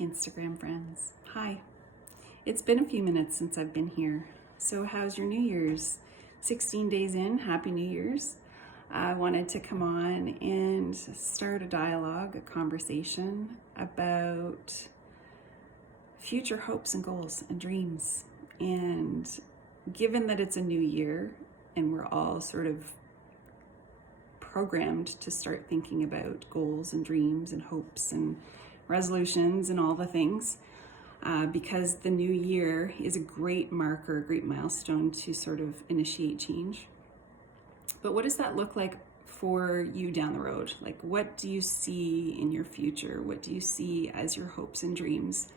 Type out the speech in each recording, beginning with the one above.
Instagram friends. Hi. It's been a few minutes since I've been here. So how's your New Year's? 16 days in, Happy New Year's. I wanted to come on and start a dialogue, a conversation about future hopes and goals and dreams. And given that it's a new year and we're all sort of programmed to start thinking about goals and dreams and hopes and resolutions and all the things, because the new year is a great marker, a great milestone to sort of initiate change. But what does that look like for you down the road? Like, what do you see in your future? What do you see as your hopes and dreams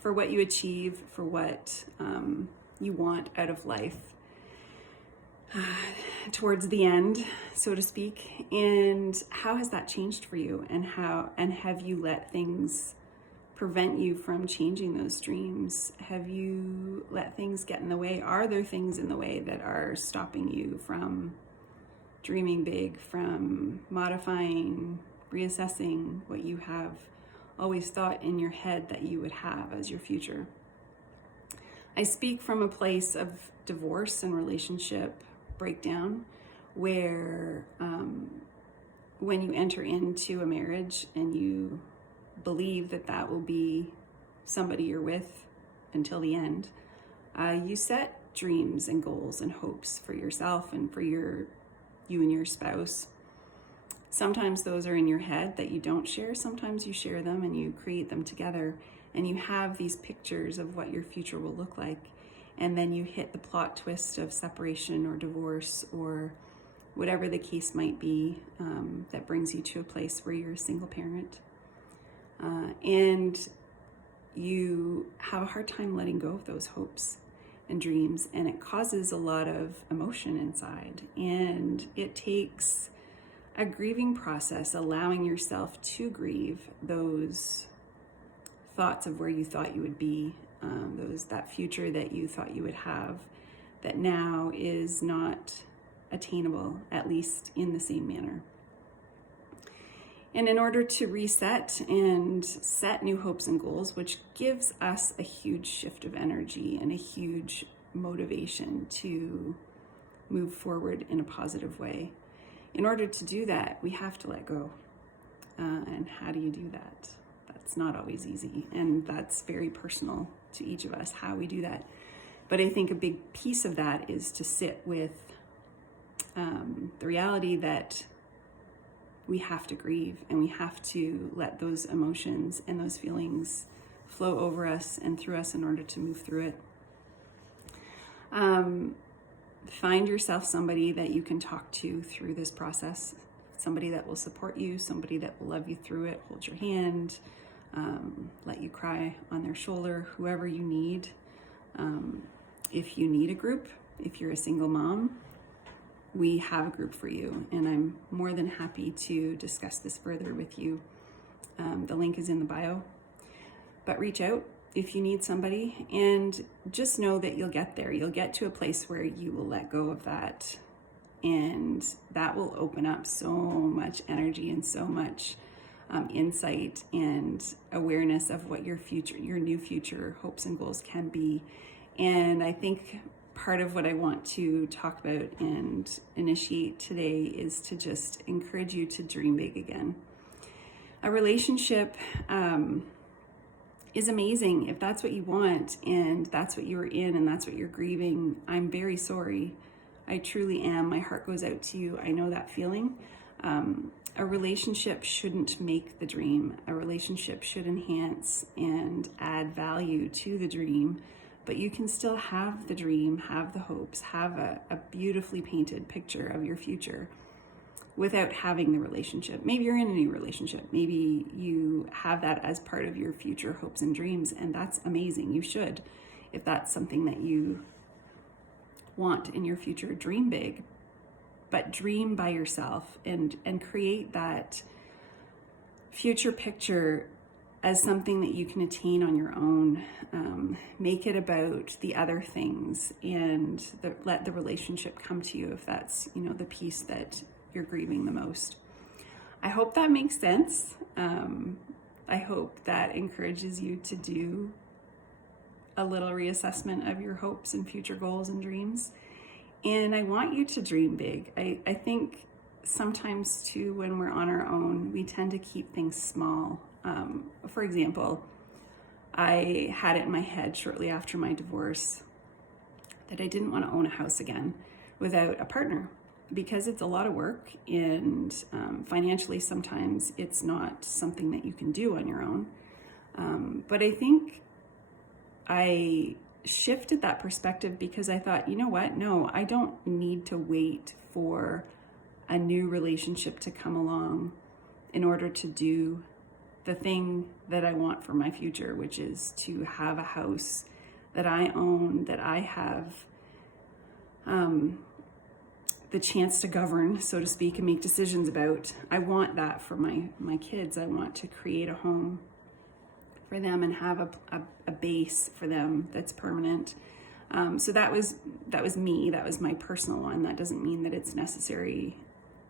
for what you achieve, for what you want out of life towards the end, so to speak? And how has that changed for you? And have you let things prevent you from changing those dreams? Have you let things get in the way? Are there things in the way that are stopping you from dreaming big, from modifying, reassessing what you have always thought in your head that you would have as your future? I speak from a place of divorce and relationship breakdown, where when you enter into a marriage and you believe that that will be somebody you're with until the end, you set dreams and goals and hopes for yourself and for you and your spouse. Sometimes those are in your head that you don't share. Sometimes you share them and you create them together, and you have these pictures of what your future will look like. And then you hit the plot twist of separation or divorce or whatever the case might be, that brings you to a place where you're a single parent. And you have a hard time letting go of those hopes and dreams, and it causes a lot of emotion inside. And it takes a grieving process, allowing yourself to grieve those thoughts of where you thought you would be, that future that you thought you would have, that now is not attainable, at least in the same manner. And in order to reset and set new hopes and goals, which gives us a huge shift of energy and a huge motivation to move forward in a positive way, in order to do that, we have to let go. And how do you do that? That's not always easy, and that's very personal to each of us, how we do that. But I think a big piece of that is to sit with the reality that we have to grieve, and we have to let those emotions and those feelings flow over us and through us in order to move through it. Find yourself somebody that you can talk to through this process, somebody that will support you, somebody that will love you through it, hold your hand, let you cry on their shoulder, whoever you need. If you need a group, if you're a single mom, we have a group for you, and I'm more than happy to discuss this further with you. The link is in the bio, but reach out if you need somebody, and just know that you'll get there. You'll get to a place where you will let go of that, and that will open up so much energy and so much insight and awareness of what your new future hopes and goals can be. And I think part of what I want to talk about and initiate today is to just encourage you to dream big again. A relationship is amazing if that's what you want and that's what you're in and that's what you're grieving. I'm very sorry. I truly am. My heart goes out to you. I know that feeling. A relationship shouldn't make the dream. A relationship should enhance and add value to the dream. But you can still have the dream, have the hopes, have a beautifully painted picture of your future without having the relationship. Maybe you're in a new relationship. Maybe you have that as part of your future hopes and dreams, and that's amazing. You should, if that's something that you want in your future. Dream big, but dream by yourself and create that future picture as something that you can attain on your own. Make it about the other things, and let the relationship come to you if that's, the piece that you're grieving the most. I hope that makes sense. I hope that encourages you to do a little reassessment of your hopes and future goals and dreams. And I want you to dream big. I think sometimes too, when we're on our own, we tend to keep things small. For example, I had it in my head shortly after my divorce that I didn't want to own a house again without a partner, because it's a lot of work, and financially sometimes it's not something that you can do on your own. But I think I shifted that perspective because I thought, you know what? No, I don't need to wait for a new relationship to come along in order to do the thing that I want for my future, which is to have a house that I own, that I have the chance to govern, so to speak, and make decisions about. I want that for my kids. I want to create a home for them and have a base for them that's permanent. So that was me. That was my personal one. That doesn't mean that it's necessary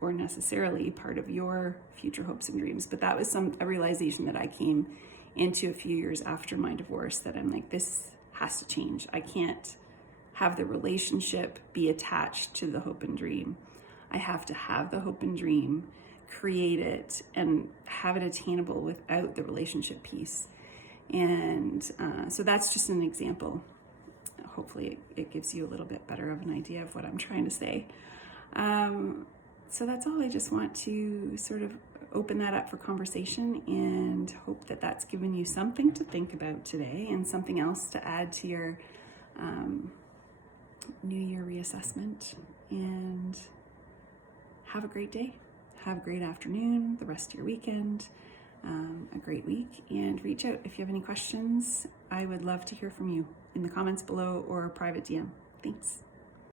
or necessarily part of your future hopes and dreams, but that was a realization that I came into a few years after my divorce, that I'm like, this has to change. I can't have the relationship be attached to the hope and dream. I have to have the hope and dream, create it, and have it attainable without the relationship piece. And so that's just an example. Hopefully it gives you a little bit better of an idea of what I'm trying to say. So that's all. I just want to sort of open that up for conversation, and hope that that's given you something to think about today and something else to add to your New Year reassessment. And have a great day. Have a great afternoon, the rest of your weekend, a great week, and reach out if you have any questions. I would love to hear from you in the comments below or private DM. Thanks.